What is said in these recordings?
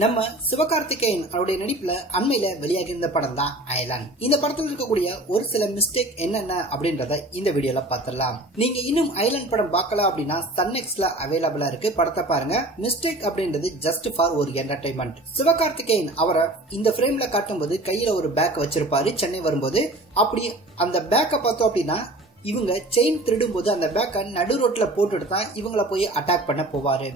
நம்ம சிவகார்த்திகேயன் அவருடைய நடிப்புல அண்மையில வெளியாகி இருந்த படம் தான் அயலான். இந்த படத்தில் இருக்கக்கூடிய ஒரு சில மிஸ்டேக் என்னென்ன அப்படின்றத இந்த வீடியோல பாத்திரலாம். நீங்க இன்னும் அயலான் படம் பார்க்கல அப்படின்னா சன்நெக்ஸ்ட்ல அவைலபிளா இருக்கு, படத்தை பாருங்க. மிஸ்டேக் அப்படின்றது ஜஸ்ட் ஃபார் ஒரு என்டர்டைன்மெண்ட். சிவகார்த்திகேயன் அவரை இந்த ஃப்ரேம்ல காட்டும் போது கையில ஒரு பேக் வச்சிருப்பாரு சென்னை வரும்போது. அப்படி அந்த பேக்கை பார்த்தோம் அப்படின்னா இவங்க செயின் திருடும் போது அந்த பேக்கை நடு ரோட்ல போட்டுட்டு தான் இவங்கள போய் அட்டாக் பண்ண போவாரு.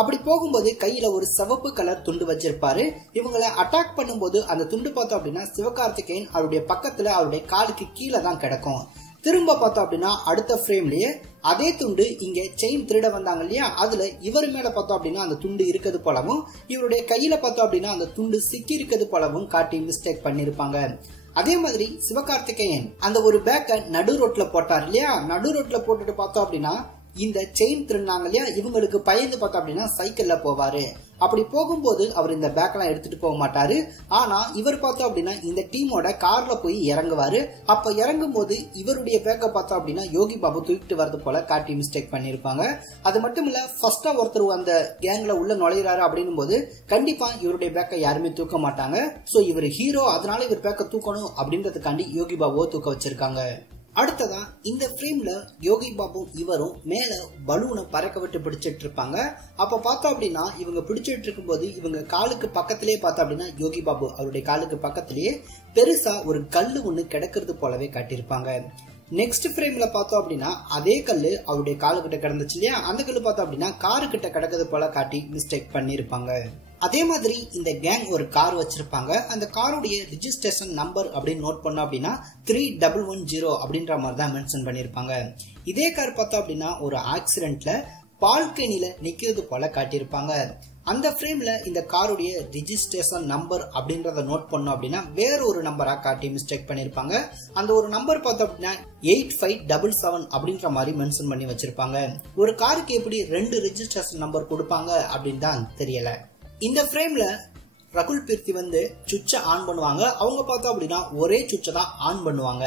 அப்படி போகும்போது கையில ஒரு சிவப்பு கலர் துண்டு வச்சிருப்பாரு. இவங்களை அட்டாக் பண்ணும்போது அந்த துண்டு பார்த்தோம் அப்படின்னா சிவகார்த்திகேயன் அவருடைய பக்கத்துல அவருடைய காலுக்கு கீழே தான் கிடக்கும். திரும்ப பார்த்தோம் அப்படின்னா அடுத்த ஃப்ரேம்லயே அதே துண்டு இங்க செயின் திருட வந்தாங்க இல்லையா, அதுல இவர் மேல பார்த்தோம் அப்படின்னா அந்த துண்டு இருக்கிறது போலவும் இவருடைய கையில பார்த்தோம் அப்படின்னா அந்த துண்டு சிக்கி இருக்கிறது போலவும் காட்டி மிஸ்டேக் பண்ணிருப்பாங்க. அதே மாதிரி சிவகார்த்திகேயன் அந்த ஒரு பேக்கை நடு ரோட்ல போட்டார் இல்லையா, நடு ரோட்ல போட்டுட்டு பார்த்தோம் அப்படின்னா இந்த செயின் திருநாங்க இல்லையா, இவங்களுக்கு பயந்து பார்த்தோம் அப்படின்னா சைக்கிள்ல போவாரு. அப்படி போகும்போது அவர் இந்த பேக்கெல்லாம் எடுத்துட்டு போக மாட்டாரு. ஆனா இவர் பார்த்தோம் அப்படின்னா இந்த டீமோட கார்ல போய் இறங்குவாரு. அப்ப இறங்கும் போது இவருடைய பேக்கை பார்த்தோம் அப்படின்னா யோகி பாபு தூக்கிட்டு வரது போல காட்டி மிஸ்டேக் பண்ணிருப்பாங்க. அது மட்டும் இல்ல, ஃபர்ஸ்டா ஒருத்தர் அந்த கேங்ல உள்ள நுழையிறாரு அப்படின்னும் போது கண்டிப்பா இவருடைய பேக்கை யாருமே தூக்க மாட்டாங்க. சோ இவர் ஹீரோ, அதனால இவர் பேக்கை தூக்கணும் அப்படின்றதுக்காண்டி யோகி பாபுவை தூக்க வச்சிருக்காங்க. அடுத்ததா இந்த ஃப்ரேம்ல யோகி பாபு இவரும் மேல பலூனை பறக்க விட்டு பிடிச்சிட்டு இருப்பாங்க. அப்ப பார்த்தோம் அப்படின்னா இவங்க பிடிச்சிட்டு இருக்கும் போது இவங்க காலுக்கு பக்கத்திலேயே பார்த்தோம் அப்படின்னா யோகி பாபு அவருடைய காலுக்கு பக்கத்திலேயே பெருசா ஒரு கல்லு ஒண்ணு கிடக்கிறது போலவே காட்டியிருப்பாங்க. நெக்ஸ்ட் ஃப்ரேம்ல பார்த்தோம் அப்படின்னா அதே கல்லு அவருடைய காலு கிட்ட கிடந்துச்சு இல்லையா, அந்த கல்லு பார்த்தோம் அப்படின்னா காரு கிட்ட கிடக்கிறது போல காட்டி மிஸ்டேக் பண்ணிருப்பாங்க. அதே மாதிரி இந்த கேங் ஒரு கார் வச்சிருப்பாங்க. அந்த காருடைய ரிஜிஸ்ட்ரேஷன் நம்பர் அப்படின்னு நோட் பண்ணோம் அப்படின்னா 3110 அப்படின்ற மாதிரி தான் மென்ஷன் பண்ணிருப்பாங்க. இதே கார் பார்த்தோம் அப்படின்னா ஒரு ஆக்சிடென்ட்ல பால்கனில நிக்கிறது போல காட்டியிருப்பாங்க. அந்த ஃப்ரேம்ல இந்த காருடைய ரிஜிஸ்ட்ரேஷன் நம்பர் அப்படின்றத நோட் பண்ணோம் அப்படின்னா வேற ஒரு நம்பரா காட்டி மிஸ்டேக் பண்ணிருப்பாங்க. அந்த ஒரு நம்பர் பார்த்தோம் அப்படின்னா 8577 அப்படின்ற மாதிரி மென்ஷன் பண்ணி வச்சிருப்பாங்க. ஒரு காருக்கு எப்படி 2 ரிஜிஸ்ட்ரேஷன் நம்பர் கொடுப்பாங்க அப்படின்னு தான் தெரியல. இந்த ஃப்ரேம்ல ரகுல் பிரீத்தி வந்து சுவிட்சை ஆன் பண்ணுவாங்க. அவங்க பார்த்தோம் அப்படின்னா ஒரே சுவிட்சை தான் ஆன் பண்ணுவாங்க.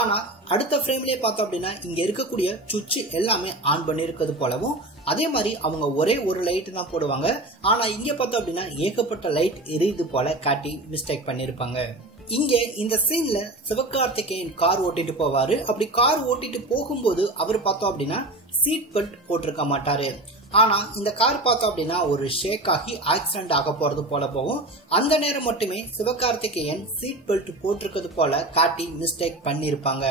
ஆனா அடுத்த ஃப்ரேம்லயே பார்த்தோம் அப்படின்னா இங்க இருக்கக்கூடிய சுவிட்ச் எல்லாமே ஆன் பண்ணிருக்கிறது போலவும் அதே மாதிரி அவங்க ஒரே ஒரு லைட் தான் போடுவாங்க. ஆனா இங்க பார்த்தோம் அப்படின்னா ஏகப்பட்ட லைட் எரியுது போல காட்டி மிஸ்டேக் பண்ணிருப்பாங்க. இங்க இந்த சீன்ல சிவகார்த்திகேயன் கார் ஓட்டிட்டு போவாரு. அப்படி கார் ஓட்டிட்டு போகும்போது அவர் பார்த்தோம் அப்படின்னா சீட் பெல்ட் போட்டிருக்க மாட்டாரு. ஆனா இந்த கார் பார்த்தோம் அப்படின்னா ஒரு ஷேக் ஆகி ஆக்சிடென்ட் ஆக போறது போல போகும். அந்த நேரம் மட்டுமே சிவகார்த்திகேயன் சீட் பெல்ட் போட்டிருக்கிறது போல காட்டி மிஸ்டேக் பண்ணிருப்பாங்க.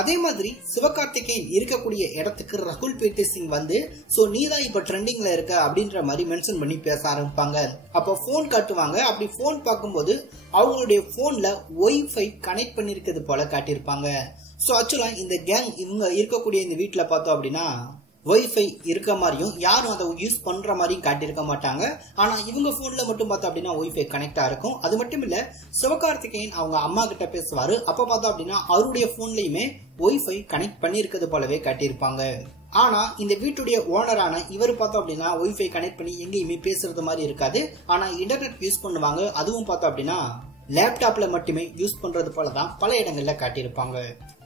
அதே மாதிரி சிவகார்த்திகேயன் இருக்கக்கூடிய இடத்துக்கு ரகுல் பிரீத்தி சிங் வந்து சோ நீதான் இப்ப ட்ரெண்டிங்ல இருக்க அப்படின்ற மாதிரி மென்ஷன் பண்ணி பேச ஆரம்பிப்பாங்க. அப்ப போன் காட்டுவாங்க. அப்படி போன் பார்க்கும்போது அவங்களுடைய போன்ல ஒய்ஃபை கனெக்ட் பண்ணிருக்கிறது போல காட்டியிருப்பாங்க. சோ ஆக்சுவலா இந்த கேங் இவங்க இருக்கக்கூடிய இந்த வீட்டுல பார்த்தோம் அப்படின்னா ஒய்ஃபை இருக்க மாதிரியும் யாரும் அதை யூஸ் பண்ற மாதிரியும் காட்டியிருக்க மாட்டாங்க. ஆனா இவங்க போன்ல மட்டும் பார்த்தோம் அப்படின்னா ஒய்ஃபை கனெக்டா இருக்கும். அது மட்டும் இல்ல, சிவகார்த்திகேயன் அவங்க அம்மா கிட்ட பேசுவாரு. அப்ப பார்த்தோம் அப்படின்னா அவருடைய போன்லயுமே ஒய்ஃபை கனெக்ட் பண்ணிருக்கிறது போலவே காட்டியிருப்பாங்க. ஆனா இந்த வீட்டுடைய ஓனரான இவர் பார்த்தோம் அப்படின்னா ஒய்ஃபை கனெக்ட் பண்ணி எங்கேயுமே பேசுறது மாதிரி இருக்காது. ஆனா இன்டர்நெட் யூஸ் பண்ணுவாங்க. அதுவும் பார்த்தோம் அப்படின்னா லேப்டாப்ல மட்டுமே யூஸ் பண்றது போலதான் பல இடங்கள்ல காட்டியிருப்பாங்க.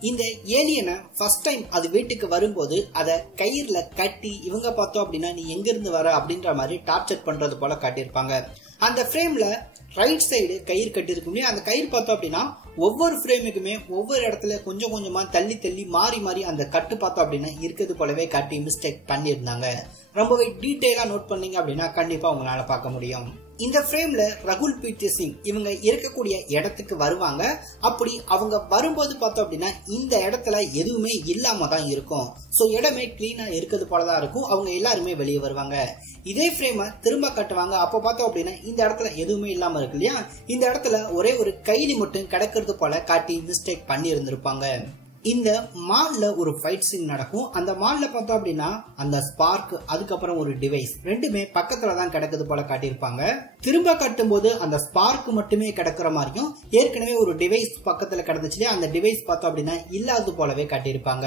இந்த ஏலியனை ஃபர்ஸ்ட் டைம் அது வீட்டுக்கு வரும்போது அதை கயிறுல கட்டி இவங்க பார்த்தோம் அப்படின்னா நீ எங்க இருந்து வர அப்படின்ற மாதிரி டார்ச்சர் பண்றது போல காட்டியிருப்பாங்க. அந்த ஃப்ரேம்ல ரைட் சைடு கயிறு கட்டி இருக்கும். அந்த கயிறு பார்த்தோம் அப்படின்னா ஒவ்வொரு ஃப்ரேமுக்குமே ஒவ்வொரு இடத்துல கொஞ்சம் கொஞ்சமா தள்ளி தள்ளி மாறி மாறி அந்த கட்டு பார்த்தோம் அப்படின்னா இருக்கிறது போலவே காட்டி மிஸ்டேக் பண்ணியிருந்தாங்க. ரொம்பவே டீட்டெயிலா நோட் பண்ணீங்க அப்படின்னா கண்டிப்பா உங்களால பார்க்க முடியும். இந்த ஃப்ரேம்ல ரகுல் பிரீத்தி சிங் இவங்க இருக்கக்கூடிய இடத்துக்கு வருவாங்க. அப்படி அவங்க வரும்போது பார்த்தோம் அப்படின்னா இந்த இடத்துல எதுவுமே இல்லாம தான் இருக்கும். சோ இடமே கிளீனா இருக்கிறது போலதான் இருக்கும். அவங்க எல்லாருமே வெளியே வருவாங்க. இதே ஃப்ரேம திரும்ப கட்டுவாங்க. அப்ப பார்த்தோம் அப்படின்னா இந்த இடத்துல எதுவுமே இல்லாம இருக்கு இல்லையா, இந்த இடத்துல ஒரே ஒரு கைலி மட்டும் கிடக்கிறது போல காட்டி மிஸ்டேக் பண்ணி இருந்திருப்பாங்க. இந்த மால்ல ஒரு ஃபைட் சீன் நடக்கும். அந்த மால்ல பார்த்தோம் அப்படின்னா அந்த ஸ்பார்க் அதுக்கப்புறம் ஒரு டிவைஸ் ரெண்டுமே பக்கத்துல தான் கிடக்குது போல காட்டியிருப்பாங்க. திரும்ப கட்டும் போது அந்த ஸ்பார்க் மட்டுமே கிடக்குற மாதிரியும் ஏற்கனவே ஒரு டிவைஸ் பக்கத்துல கிடந்துச்சு, அந்த டிவைஸ் பார்த்தோம் அப்படின்னா இல்லாதது போலவே காட்டியிருப்பாங்க.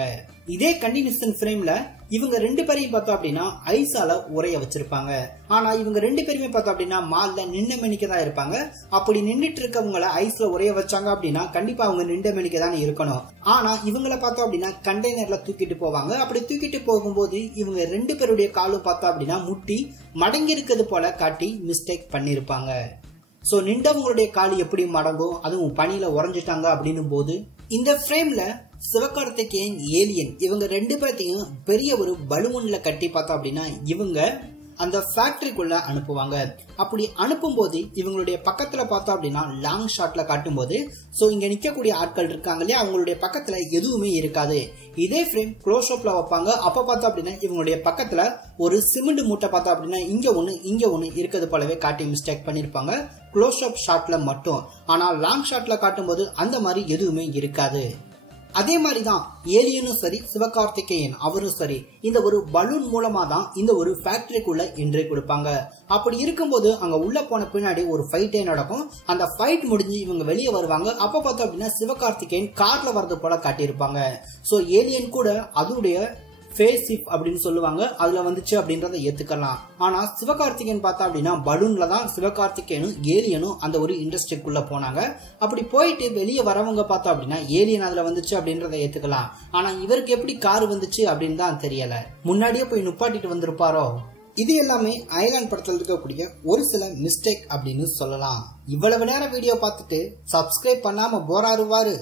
இதே கண்டினியூஷன் ஃப்ரேம்ல இவங்க 2 பேரையும் பார்த்தோம் அப்படின்னா ஐஸால உரைய வச்சிருப்பாங்க. ஆனா இவங்க 2 பேருமே பார்த்தோம் அப்படின்னா மால்ல நின்ன மணிக்கு தான் இருப்பாங்க. அப்படி நின்றுட்டு இருக்கவங்கள ஐஸ்ல உரைய வச்சாங்க அப்படின்னா கண்டிப்பா அவங்க நின்ற மணிக்கு தான் இருக்கணும். ஆனா இவங்கள பார்த்தோம் அப்படின்னா கண்டெய்னர்ல தூக்கிட்டு போவாங்க. அப்படி தூக்கிட்டு போகும்போது இவங்க 2 பேருடைய காலும் பார்த்தோம் அப்படின்னா முட்டி மடங்கி இருக்கிறது போல காட்டி மிஸ்டேக் பண்ணிருப்பாங்க. சோ நின்றவங்களுடைய கால் எப்படி மடங்கும், அதுவும் பனியில உறைஞ்சிட்டாங்க அப்படின்னும் போது இந்த ஃப்ரேம்ல சிவகார்த்திகேயன் ஏலியன் இவங்க 2 பேர்த்தையும் பெரிய ஒரு பலூன்ல கட்டி பார்த்தோம் அப்படின்னா இவங்க அந்த ஃபேக்டரிக்குள்ள அனுப்புவாங்க. அப்படி அனுப்பும் போது இவங்களுடைய பக்கத்துல பார்த்தோம் அப்படின்னா லாங் ஷாட்ல காட்டும் போது சோ இங்க நிக்கக்கூடிய ஆட்கள் இருக்காங்க இல்லையா, அவங்களுடைய பக்கத்துல எதுவுமே இருக்காது. இதே ஃப்ரேம் க்ளோஸ் அப்ல வைப்பாங்க. அப்ப பார்த்தோம் அப்படின்னா இவங்களுடைய பக்கத்துல ஒரு சிமெண்ட் மூட்டை பார்த்தோம் அப்படின்னா இங்க ஒண்ணு இருக்கிறது போலவே காட்டி மிஸ்டேக் பண்ணிருப்பாங்க க்ளோஸ் அப் ஷாட்ல மட்டும். ஆனா லாங் ஷாட்ல காட்டும் போது அந்த மாதிரி எதுவுமே இருக்காது. அதே மாதிரிதான் ஏலியனும் சரி சிவகார்த்திகேயன் அவரும் சரி இந்த ஒரு பலூன் மூலமா தான் இந்த ஒரு ஃபேக்டரிக்குள்ள என்ட்ரி கொடுப்பாங்க. அப்படி இருக்கும்போது அங்க உள்ள போன பின்னாடி ஒரு ஃபைட்டே நடக்கும். அந்த ஃபைட் முடிஞ்சு இவங்க வெளியே வருவாங்க. அப்ப பார்த்தோம் அப்படின்னா சிவகார்த்திகேயன் கார்ல வரது போல காட்டியிருப்பாங்க. சோ ஏலியன் கூட அதோடைய ஃபேஸ் ஷிப் அப்படின்னு சொல்லுவாங்க, அதுல வந்துச்சு அப்படின்றத ஏத்துக்கலாம். ஆனா சிவகார்த்திகேயன் பார்த்தா அப்படின்னா பலூன்ல தான் சிவகார்த்திகேயனும் ஏலியனும் அந்த ஒரு இண்டஸ்ட்ரிக்குள்ள போனாங்க. அப்படி போயிட்டு வெளியே வரவங்க பார்த்தா அப்படின்னா ஏலியன் அதுல வந்துச்சு அப்படின்றத ஏத்துக்கலாம். ஆனா இவருக்கு எப்படி கார் வந்துச்சு அப்படின்னு தான் தெரியல. முன்னாடியே போய் நுப்பாட்டிட்டு வந்திருப்பாரோ. இது எல்லாமே அயலான் படத்தில் இருக்கக்கூடிய ஒரு சில மிஸ்டேக் அப்படின்னு சொல்லலாம். இவ்வளவு நேரம் வீடியோ பார்த்துட்டு சப்ஸ்கிரைப் பண்ணாம போராருவாரு.